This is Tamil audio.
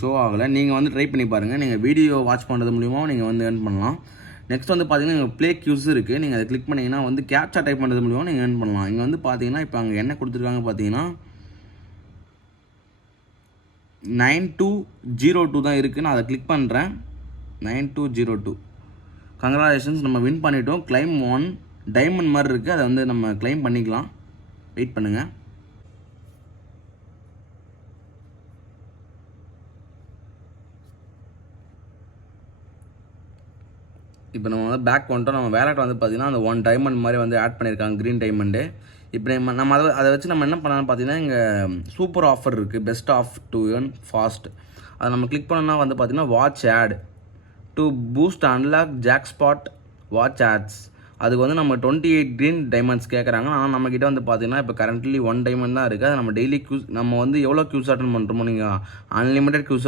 ஷோ ஆகலை. நீங்கள் வந்து ட்ரை பண்ணி பாருங்கள். நீங்கள் வீடியோ வாட்ச் பண்ணுறது மூலிமா நீங்கள் வந்து ஏர்ன் பண்ணலாம். நெக்ஸ்ட் வந்து பார்த்தீங்கன்னா இங்கே ப்ளே கியூஸ் இருக்குது. நீங்கள் அதை கிளிக் பண்ணிங்கன்னா வந்து கேப்சா டைப் பண்ணுறது மூலிமா நீங்கள் ஏர்ன் பண்ணலாம். இங்கே வந்து பார்த்தீங்கன்னா இப்போ அங்கே என்ன கொடுத்துருக்காங்க பார்த்தீங்கன்னா 9202 தான் இருக்குது. நான் அதை கிளிக் பண்ணுறேன். 9202 கங்க்ராச்சுலேஷன்ஸ், நம்ம வின் பண்ணிட்டோம். கிளைம் 1 டைமண்ட் மாதிரி இருக்குது, அதை வந்து நம்ம கிளைம் பண்ணிக்கலாம். வெயிட் பண்ணுங்கள். இப்போ நம்ம வந்து பேக் வந்துட்டோம். நம்ம வேலெட் வந்து பார்த்தீங்கன்னா அந்த 1 டைமண்ட் மாதிரி வந்து ஆட் பண்ணியிருக்காங்க, க்ரீன் டைமண்டு. இப்போ நம்ம அதை வச்சு நம்ம என்ன பண்ணலாம்னு பார்த்தீங்கன்னா இங்கே சூப்பர் ஆஃபர் இருக்குது, best of to earn fast. அதை நம்ம கிளிக் பண்ணோன்னா வந்து பார்த்தீங்கன்னா watch ad to boost unlock jackpot watch ads. அதுக்கு வந்து நம்ம 28 க்ரீன் டைமண்ட்ஸ் கேட்குறாங்க. ஆனால் நம்மக்கிட்ட வந்து பார்த்தீங்கன்னா இப்போ கரண்ட்லி 1 டைமண்ட் தான் இருக்குது. அது நம்ம டெய்லி நம்ம வந்து எவ்வளோ க்யூஸ் அட்டன் பண்ணுறோமோ, நீங்கள் அன்லிமிட்டட் க்யூஸ்